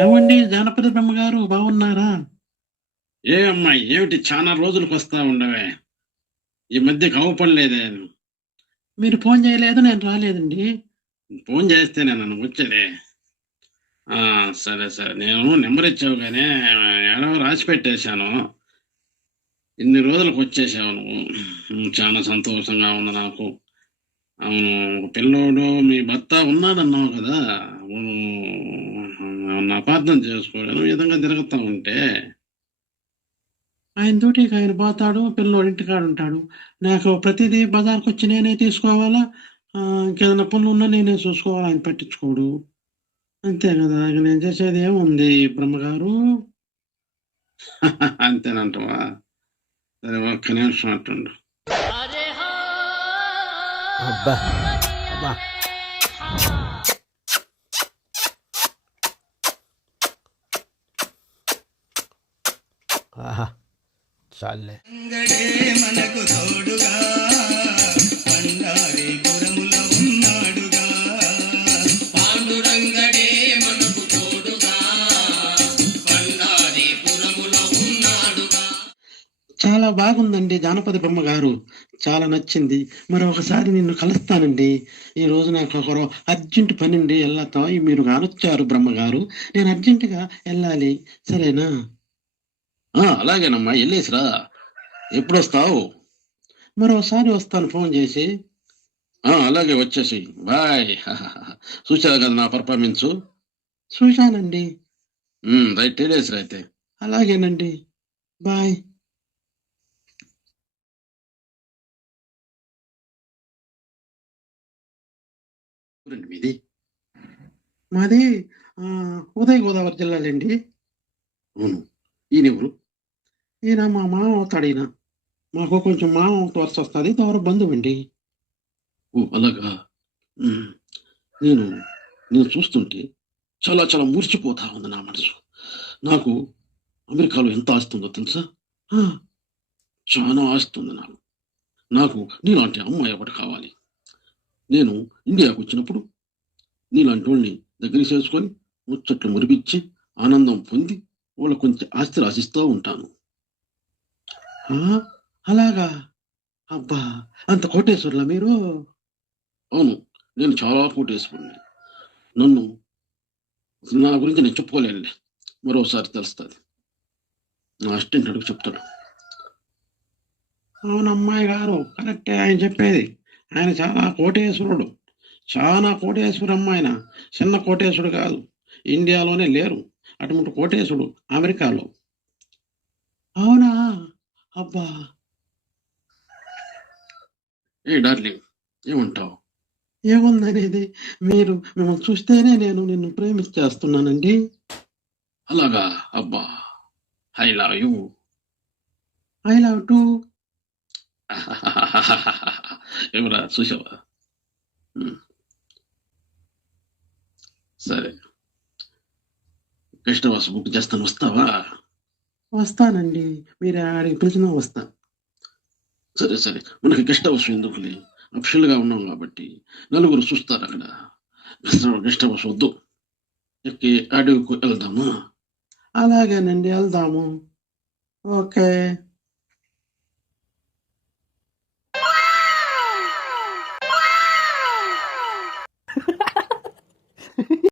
ఏమండి జానపద బ్రహ్మగారు బాగున్నారా? ఏ అమ్మాయి ఏమిటి చాలా రోజులకు వస్తా ఉండవే? ఈ మధ్య కవపడలేదే. మీరు ఫోన్ చేయలేదు, నేను రాలేదండి. ఫోన్ చేస్తేనే నన్ను వచ్చేదే. సరే సరే, నేను నెంబర్ ఇచ్చావు కానీ ఎడవ రాసి పెట్టేశాను. ఇన్ని రోజులకు వచ్చేసావు నువ్వు. చాలా సంతోషంగా ఉంది నాకు. అవును, ఒక పిల్లోడు మీ భర్త ఉన్నాడన్నావు కదా. అపార్థం చేసుకోలేను ఈ విధంగా తిరుగుతా ఉంటే. ఆయన డ్యూటీకి ఆయన పోతాడు, పిల్లోడు ఇంటికాడ ఉంటాడు. నాకు ప్రతిదీ బజార్కి వచ్చి నేనే తీసుకోవాలా, ఇంకేదైనా పనులు ఉన్నా నేనే చూసుకోవాలా, ఆయన పట్టించుకోడు. అంతే కదా, ఇక నేను చేసేది ఏముంది బ్రహ్మగారు? అంతేనంటవా? సరే, ఒక్క నిమిషం అట్టుండు. అబ్బా అబ్బా ఆహా చాలే. మనకు తోడుగా పండారీపురములో ఉన్నాడుగా. పాండురంగడే మనకు తోడుగా పండారీపురములో ఉన్నాడుగా. చాలా బాగుందండి జానపద బ్రహ్మగారు, చాలా నచ్చింది. మరి ఒకసారి నిన్ను కలుస్తానండి. ఈ రోజు నాకు ఒక అర్జెంట్ పని అండి, వెళ్తాం. మీరు కానొచ్చారు బ్రహ్మగారు, నేను అర్జెంటుగా వెళ్ళాలి, సరేనా? అలాగేనమ్మా, వెళ్ళేసిరా. ఎప్పుడు వస్తావు? మరోసారి వస్తాను ఫోన్ చేసి. అలాగే వచ్చేసి బాయ్. చూసావు కదా నా పర్ఫార్మెన్స్? చూశానండి. రైట్, వెళ్ళేసిరా అయితే. అలాగేనండి, బాయ్. మీది? మాది ఉదయ గోదావరి జిల్లాలండి. అవును. ఈయన ఎవరు? ఈయన మా మామ అవుతాడు. ఈయన మాకు కొంచెం మామ వలస వస్తుంది, దూర బంధువు అండి. ఓ అలాగా. నేను నేను చూస్తుంటే చాలా చాలా మురిచిపోతా ఉంది నా మనసు. నాకు అమెరికాలో ఎంత ఆస్తుందో తెలుసా? చాలా ఆస్తుంది నాకు. నాకు నీలాంటి అమ్మాయి ఒకటి కావాలి. నేను ఇండియాకు వచ్చినప్పుడు నీలాంటి వాళ్ళని దగ్గరికి చేసుకొని ముచ్చట్లు మురిపించి ఆనందం పొంది వాళ్ళకు కొంచెం ఆస్తి రాసిస్తూ ఉంటాను. అలాగా? అబ్బా, అంత కోటేశ్వర్లా మీరు? అవును, నేను చాలా కోటేశ్వరుని. నన్ను నా గురించి నేను చెప్పుకోలేనులే, మరోసారి తెలుస్తుంది. నా అసిస్టెంట్ అడుగు చెప్తాడు. అవును అమ్మాయి గారు, కరెక్టే ఆయన చెప్పేది. ఆయన చాలా కోటేశ్వరుడు, చాలా కోటేశ్వరం. ఆయన చిన్న కోటేశ్వరుడు కాదు, ఇండియాలోనే లేరు అటువంటి కోటేశ్వరుడు అమెరికాలో. అవునా? అబ్బా. ఏ డార్లింగ్, ఏమంటావు? ఏముందనేది, మీరు మిమ్మల్ని చూస్తేనే నేను నిన్ను ప్రేమించేస్తున్నానండి. అలాగా? అబ్బా, I love you. I love to. ఎవరా చూసావా? సరే, కృష్ణవాసు బుక్ చేస్తాను, వస్తావా? వస్తానండి, మీరు ఆడికి పిలిచినా వస్తా. సరే సరే, మనకి గెస్ట్ హౌస్ ఎందుకులే, అఫిషియల్గా ఉన్నాం కాబట్టి నలుగురు చూస్తారు అక్కడ. గెస్ట్ హౌస్ వద్దు, ఎక్కి అడవికి వెళ్దామా? అలాగేనండి, వెళ్దాము. ఓకే.